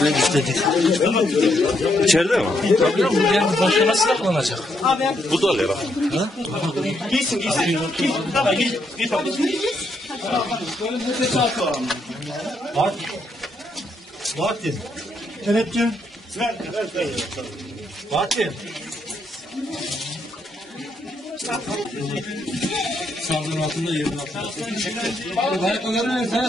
Komple istedik. İçeride mi? Başka nasıl saklanacak? Bu da öyle bak. Giysin. Tamam giy. Bahattin. Kelepçe. Ver. Bahattin. Sandığın altında yerin altında. Ayakkabıları ver sen.